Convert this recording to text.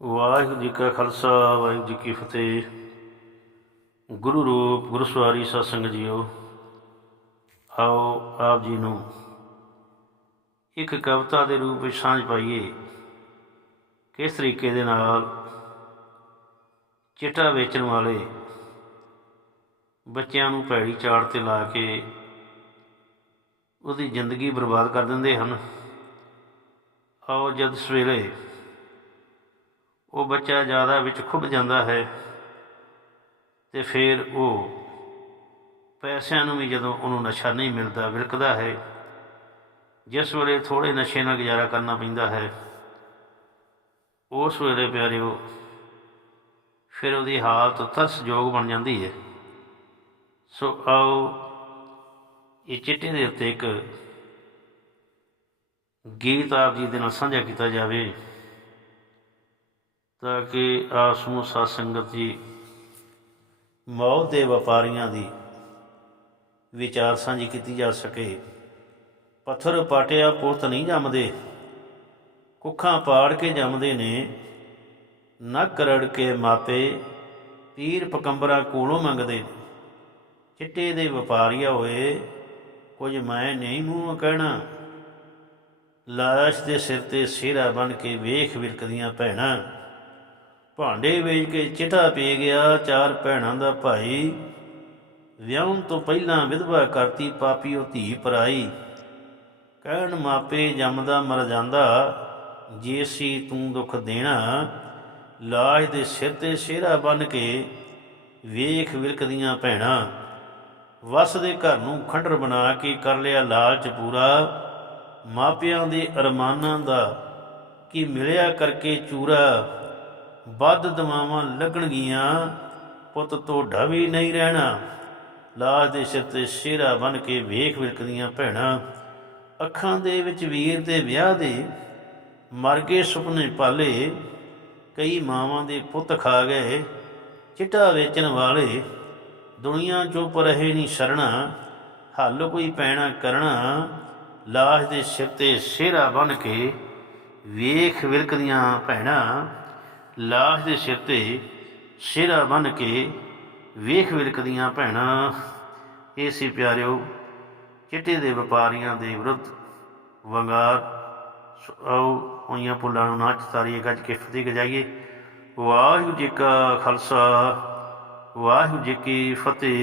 ਵਾਹਿਗੁਰੂ ਜੀ ਕਾ ਖਾਲਸਾ, ਵਾਹਿਗੁਰੂ ਜੀ ਕੀ ਫਤਿਹ। ਗੁਰੂ ਰੂਪ ਗੁਰਸਵਾਰੀ ਸਤਸੰਗ ਜੀਓ, ਆਓ ਆਪ ਜੀ ਨੂੰ ਇੱਕ ਕਵਿਤਾ ਦੇ ਰੂਪ ਵਿੱਚ ਸਾਂਝ ਪਾਈਏ। ਕਿਸ ਤਰੀਕੇ ਦੇ ਨਾਲ ਚਿੱਟਾ ਵੇਚਣ ਵਾਲੇ ਬੱਚਿਆਂ ਨੂੰ ਭੈੜੀ ਚਾੜ ਤੇ ਲਾ ਕੇ ਉਹਦੀ ਜ਼ਿੰਦਗੀ ਬਰਬਾਦ ਕਰ ਦਿੰਦੇ ਹਨ। ਆਓ ਜਦ ਸਵੇਰੇ ਉਹ ਬੱਚਾ ਜ਼ਿਆਦਾ ਵਿੱਚ ਖੁੱਭ ਜਾਂਦਾ ਹੈ ਤੇ ਫਿਰ ਉਹ ਪੈਸਿਆਂ ਨੂੰ ਵੀ ਜਦੋਂ ਉਹਨੂੰ ਨਸ਼ਾ ਨਹੀਂ ਮਿਲਦਾ, ਵਿਲਕਦਾ ਹੈ, ਜਿਸ ਵੇਲੇ ਥੋੜੇ ਨਸ਼ੇ ਨਾਲ ਗੁਜ਼ਾਰਾ ਕਰਨਾ ਪੈਂਦਾ ਹੈ, ਉਸ ਵੇਲੇ ਪਿਆਰਿਓ, ਫਿਰ ਉਹਦੀ ਹਾਲਤ ਤਰਸਯੋਗ ਬਣ ਜਾਂਦੀ ਹੈ। ਸੋ ਆਓ, ਇਹ ਚਿੱਟੇ ਦੇ ਉੱਤੇ ਇੱਕ ਗੀਤ ਆਪ ਜੀ ਦੇ ਨਾਲ ਸਾਂਝਾ ਕੀਤਾ ਜਾਵੇ। ਤਾਂ ਕਿ ਆਪ ਸਮੂਹ ਸਾਧ ਸੰਗਤ ਜੀ ਮੌਤ ਦੇ ਵਪਾਰੀਆਂ ਦੀ ਵਿਚਾਰ ਸਾਂਝੀ ਕੀਤੀ ਜਾ ਸਕੇ। ਪੱਥਰ ਪਾਟਿਆ ਪੁੱਤ ਨਹੀਂ ਜੰਮਦੇ, ਕੁੱਖਾਂ ਪਾੜ ਕੇ ਜੰਮਦੇ ਨੇ, ਨੱਕ ਰੜ ਕੇ ਮਾਪੇ ਪੀਰ ਪਕੰਬਰਾ ਕੋਲੋਂ ਮੰਗਦੇ ਨੇ। ਚਿੱਟੇ ਦੇ ਵਪਾਰੀਆ ਹੋਏ, ਕੁਝ ਮੈਂ ਨਹੀਂ ਮੂੰਹ ਕਹਿਣਾ। ਲਾਸ਼ ਦੇ ਸਿਰ ਤੇ ਸਿਹਰਾ ਬਣ ਕੇ ਵੇਖ ਵਿਰਕਦੀਆਂ ਭੈਣਾਂ। ਭਾਂਡੇ ਵੇਚ ਕੇ ਚਿੱਟਾ ਪੀ ਗਿਆ, ਚਾਰ ਭੈਣਾਂ ਦਾ ਭਾਈ। ਵਿਆਹਣ ਤੋਂ ਪਹਿਲਾਂ ਵਿਧਵਾ ਕਰਤੀ, ਪਾਪੀ ਉਹ ਧੀ ਪਰਾਈ। ਕਹਿਣ ਮਾਪੇ ਜੰਮਦਾ ਮਰ ਜਾਂਦਾ, ਜੇ ਸੀ ਤੂੰ ਦੁੱਖ ਦੇਣਾ, ਲਾਜ ਦੇ ਸਿਰ ਤੇ ਸਿਹਰਾ ਬਨ ਕੇ ਵੇਖ ਵਿਲਕਦੀਆਂ ਭੈਣਾਂ। ਵਸ ਦੇ ਘਰ ਨੂੰ ਖੰਡਰ ਬਣਾ ਕੇ ਕਰ ਲਿਆ ਲਾਲਚ ਪੂਰਾ। ਮਾਪਿਆਂ ਦੇ ਅਰਮਾਨਾਂ ਦਾ ਕੀ ਮਿਲਿਆ ਕਰਕੇ ਚੂਰਾ। ਵੱਧ ਦਵਾਵਾਂ ਲੱਗਣਗੀਆਂ, ਪੁੱਤ ਤੁਹਾਡਾ ਵੀ ਨਹੀਂ ਰਹਿਣਾ। ਲਾਜ ਦੇ ਸਿਰ ਤੇ ਸ਼ੇਰਾ ਬਨ ਕੇ ਵੇਖ ਵਿਲਕਦੀਆਂ ਭੈਣਾਂ, ਅੱਖਾਂ ਦੇ ਵਿੱਚ ਵੀਰ ਦੇ ਵਿਆਹ ਦੇ ਮਰ ਗਏ ਸੁਪਨੇ ਪਾਲੇ, ਕਈ ਮਾਵਾਂ ਦੇ ਪੁੱਤ ਖਾ ਗਏ, ਚਿੱਟਾ ਵੇਚਣ ਵਾਲੇ, ਦੁਨੀਆ ਚੁੱਪ ਰਹੇ ਨਹੀਂ ਸ਼ਰਣਾ, ਹੱਲ ਕੋਈ ਪੈਣਾ ਕਰਨਾ ਲਾਸ਼ ਦੇ ਸਿਰ ਤੇ ਸਿਹਰਾ ਬਨ ਕੇ ਵੇਖ ਵਿਲਕਦੀਆਂ ਭੈਣਾਂ ਲਾਸ਼ ਦੇ ਸਿਰ ਤੇ ਸਿਹਰਾ ਬਨ ਕੇ ਵੇਖ ਵਿਲਕਦੀਆਂ ਭੈਣਾਂ। ਇਹ ਸੀ ਪਿਆਰਿਓ, ਚਿੱਟੇ ਦੇ ਵਪਾਰੀਆਂ ਦੇ ਵਿਰੁੱਧ ਵੰਗਾਰ। ਆਓ ਹੋਈਆਂ ਪੁੱਲਾਂ ਨੂੰ ਨਾਚ ਤਾਰੀਏ, ਗੱਜ ਕੇ ਫਤਿਹ ਗਜਾਈਏ। ਵਾਹਿਗੁਰੂ ਜੀ ਕਾ ਖਾਲਸਾ, ਵਾਹਿਗੁਰੂ ਜੀ ਕੀ ਫਤਿਹ।